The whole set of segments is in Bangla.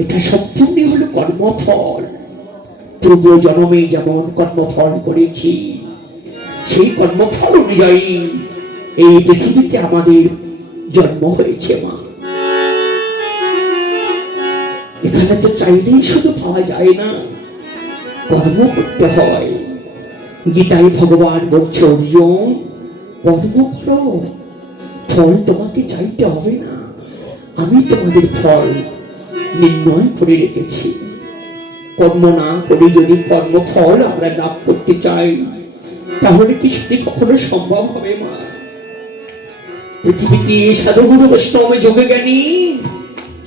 এটা সম্পূর্ণই হলো কর্মফল। পূর্ব জন্মে যেমন কর্মফল করেছি সেই কর্মফল অনুযায়ী এই পৃথিবীতে আমাদের জন্ম হয়েছে মা। এখানে তো চাইলেই শুধু পাওয়া যায় না, কর্ম করতে হয়। গীতায় ভগবান বলছে অর্জুন কর্ম করো, ফল তোমাকে চাইতে হবে না, আমি তোমাদের ফল নির্ণয় করে রেখেছি। কর্ম না করে যদি কর্মফল আমরা লাভ করতে চাই তাহলে কি সেটি কখনো সম্ভব হবে মা? পৃথিবীতে সাধুগুরু বৈষ্ণব যোগে জ্ঞানী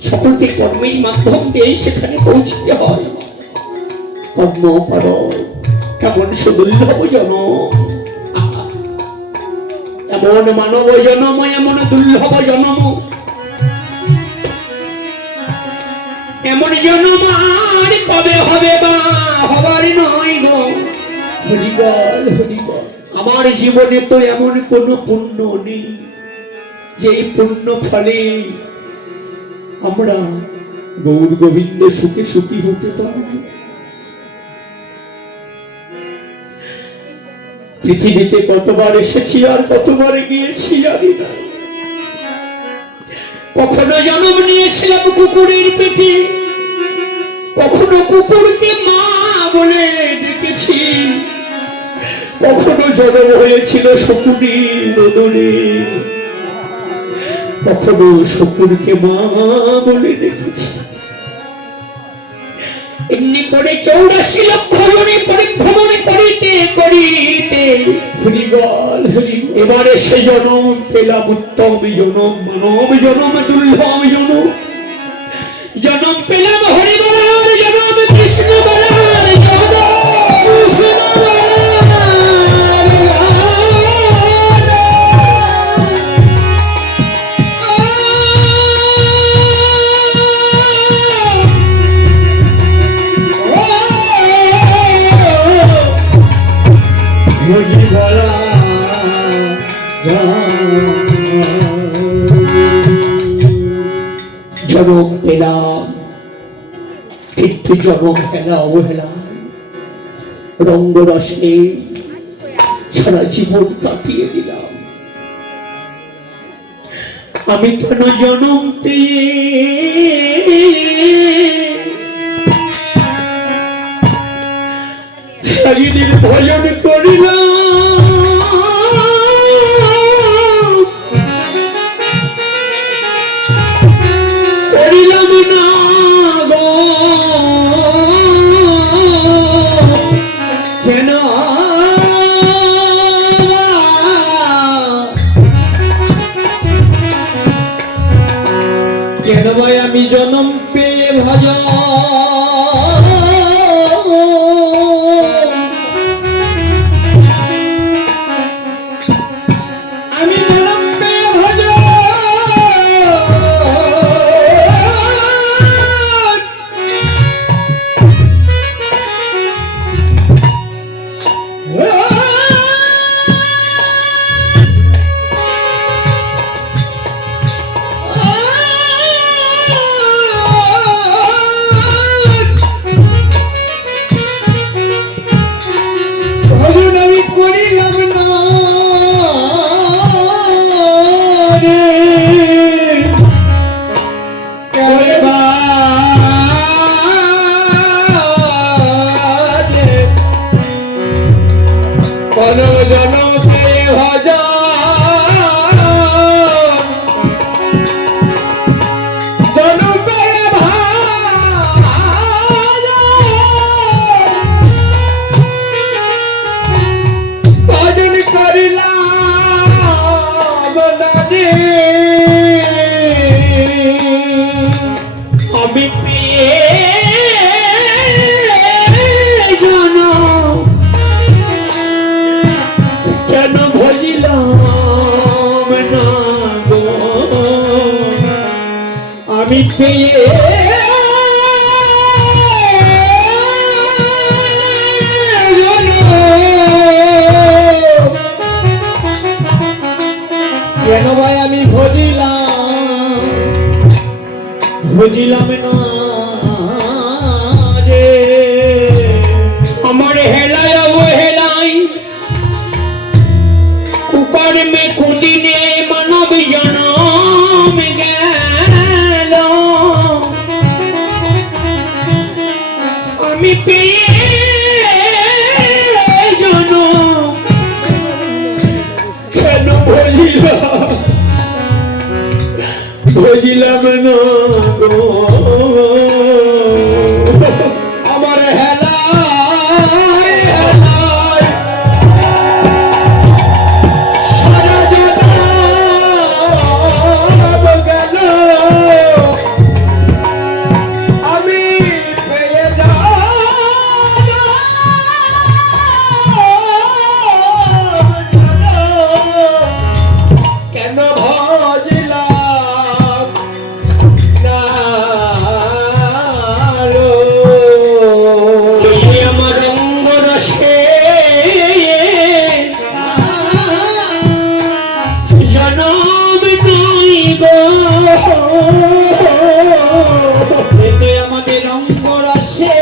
সকলকে কর্মের মাধ্যম দিয়ে সেখানে পৌঁছতে হয়। কর্ম করো, কেমন সুদুর্লভ জনম, এমন মানব জনম, এমন দুর্লভ জনম, এমন জনম আর কবে হবে বা হবার নয় গো। হরি বল হরি বল। আমার জীবনে তো এমন কোন পুণ্য নেই যে এই পুণ্য ফলে আমরা গৌর গোবিন্দ সুখে সুখী হতে পারব। পৃথিবীতে কতবার এসেছি আর কতবার গিয়েছি জানি না। কখনো জন্ম নিয়েছিলাম কুকুরের পেটে, কখনো কুকুরকে মা বলে ডেকেছি, কখনো জন্ম হয়েছিল শকুনের উদরে, কখনো শকুরকে মা বলে ডেকেছি। এমনি করে 84 লক্ষ জনে পরিভ্রমণ করিতে করিতে এবারে সে জনম পেলাম উত্তম জনম, মানব জনম, দুর্লভ জনম, জনম পেলাম হরি বলার জনম, কৃষ্ণ বলার জনম, কৃষ্ণ জনম পেলাম, কিন্তু জনম হেলা অবহেলায় রঙ্গরসে সারা জীবন কাটিয়ে দিলাম। আমি কেন জনম পেয়ে হরির ভজন করিলাম, কেন ভাই আমি জন্ম পেয়ে ভজন, আমি জন্ম পেয়ে ভজন, আমি পেয়ে কেন ভাই আমি ভজিলাম না বুঝিলাম না গো আমার হেলায় হেলায় সারা জনম গেল আমি পেয়ে কেন ভজলাম না আমার অঙ্গ রসে জনম নই গো এতে আমাদের অঙ্গ রসে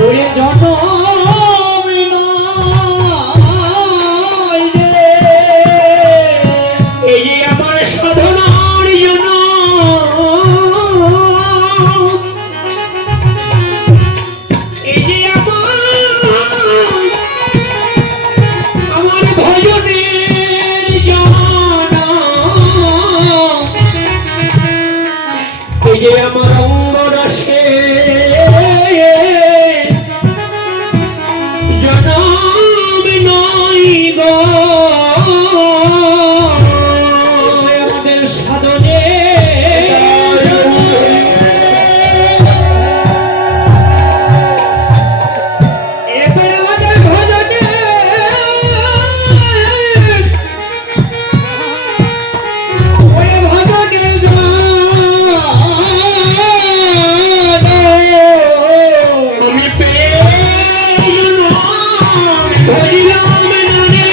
ওরে জনম নয় রে এই যে আমার সাধনার জনম এই যে আমার ভজনের জনম এই যে আমার অঙ্গ রসে জনম নই গো আমাদের সাধনে এতে আমাদের ভজনে ওই ভজনের আমি পেয়ে ভজিলাম না রে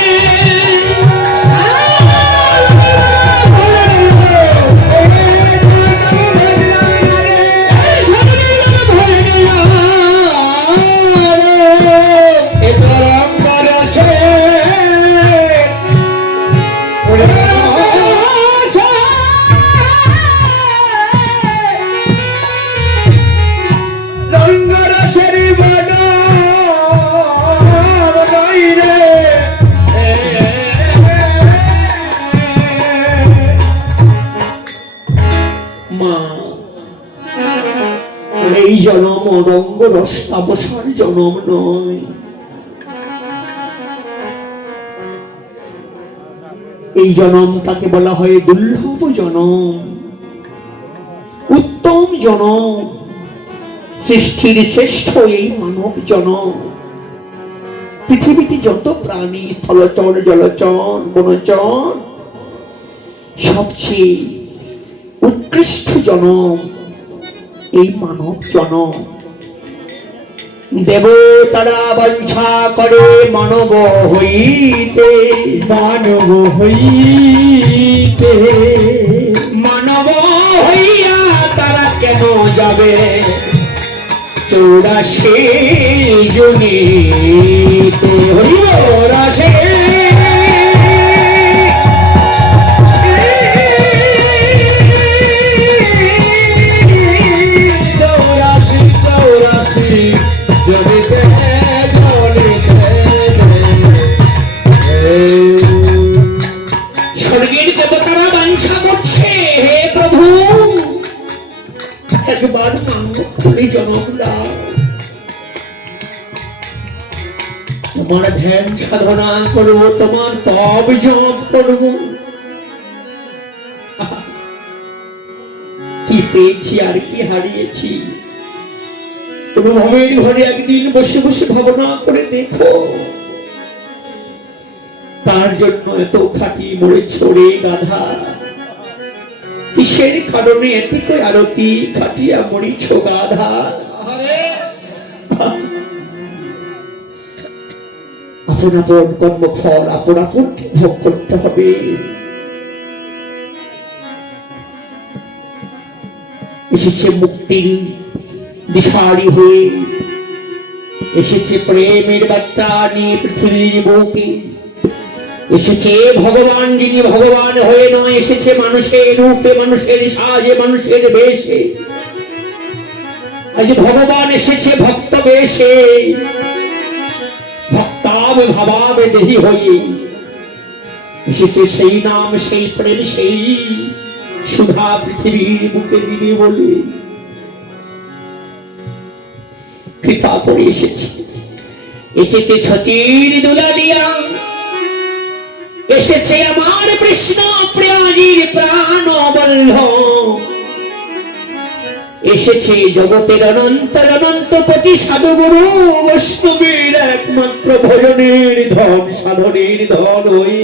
মা এই জনম অরঙ্গ রস তাপসার জনম নয় এই জনমটাকে বলা হয় দুর্লভ জনম উত্তম জনম সৃষ্টির শ্রেষ্ঠ এই মানব জনম পৃথিবীতে যত প্রাণী স্থলচর জলচর বনচর সবচেয়ে উৎকৃষ্ট জনম এই মানব জনম দেব তারা বাঞ্ছা করে মানব হইতে মানব হইতে মানব হইয়া তারা কেন যাবে 84 জনিতে হরিবরাসে স্বর্গের দেবতারা বাঞ্ছা করছে হে প্রভু একবার মানব খুলে জনম দাও তোমার ধ্যান সাধনা করব তোমার তব জপ করব কি পেয়েছি আর কি হারিয়েছি অনুভবের ঘরে একদিন বসে বসে ভাবনা করে দেখো তার জন্য এত খাটি মরে ছড়ে গাধা কিসের কারণে এত আরতি খাটিয়া মরিছ গাধা আপন আপন কর্মফল আপন আপনকে ভোগ করতে হবে এসেছে মুক্তির দিশারি হয়ে এসেছে প্রেমের বার্তা নিয়ে পৃথিবীর বুকে এসেছে ভগবান যিনি ভগবান হয়ে নয় এসেছে মানুষের রূপে মানুষের সাজে মানুষের বেশে আজ ভগবান এসেছে ভক্ত বেশে ভক্তাবে ভাবাবে দেহি হয়ে এসেছে সেই নাম, সেই প্রেম, সেই সুধা পৃথিবীর বুকে দিবে বলে কৃপা করে এসেছে। এসেছে ছচির দুলালিয়া, এসেছে আমার কৃষ্ণ প্রিয়াজির প্রাণ বল্লভ, এসেছে জগতের অনন্ত অনন্ত কোটি সাধুগুরু বৈষ্ণবের একমাত্র ভজনের ধন, সাধনের ধন হই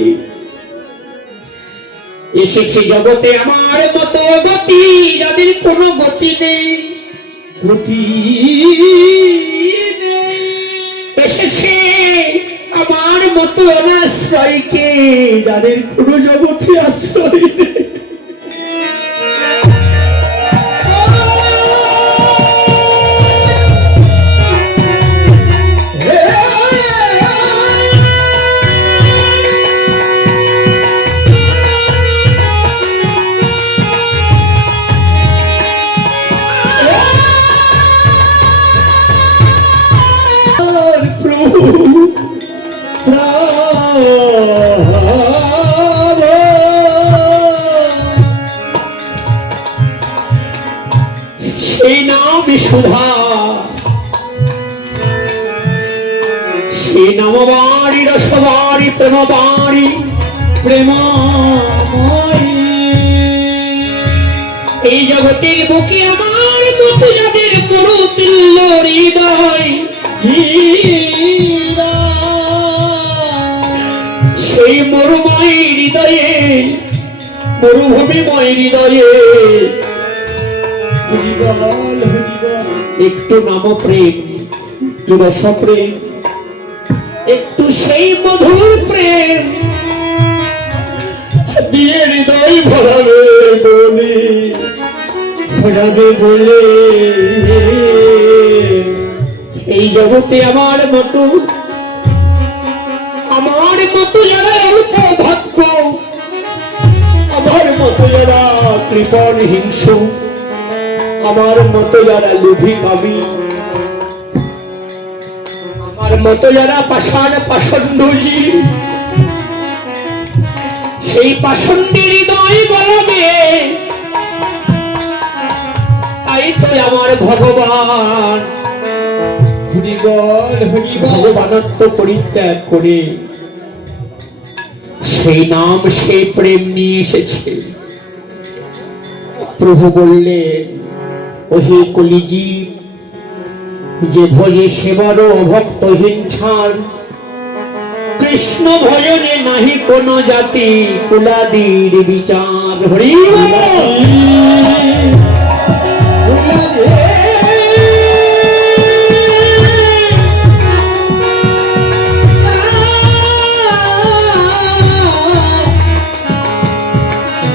এসেছে জগতে আমার মতো গতি, যাদের কোনো গতি নেই, গতি নেই। এসেছে আমার মতো অনাশ্রয়কে, যাদের কোনো জগতে আশ্রয় নেই। সেই নাম সুধা, সে নাম বাড়ি রসবাড়ি প্রেমবাড়ি প্রেমাময়ী। এই জগতের বুকে আমার মতো যাদের মরুতুল্য হৃদয়, সেই মরুময় হৃদয়ে, মরুভূমিময় হৃদয়ে একটু নাম প্রেম, একটু রস প্রেম, একটু সেই মধুর প্রেম দিয়ে হৃদয় ভরাবে বলে, ভরাবে বলে এই জগতে আমার মতো যারা অল্প ভাগ্য, আমার মতো যারা কৃপণ হিংসু, আমার মতো যারা লোভী কামী, আমার মতো যারা পাষাণ পাষণ্ডী, সেই পাষণ্ডী হৃদয় বলবে, তাই তো আমার ভগবান ভগবানত্ব পরিত্যাগ করে সেই নাম, সেই প্রেম নিয়ে এসেছে। প্রভু বললেন, ওহে কলিজীব, যে ভজে সেবার অভক্তহীন ছাড়, কৃষ্ণ ভজনে নাহি কোন জাতি কুলাদির বিচার। হরি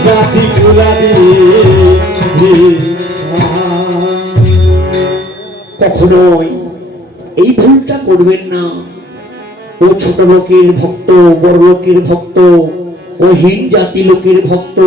জাতি কুলাদির। কখনোই এই ভুলটা করবেন না। ও ছোট লোকের ভক্ত, বড় লোকের ভক্ত, ও হীন জাতি লোকের ভক্ত,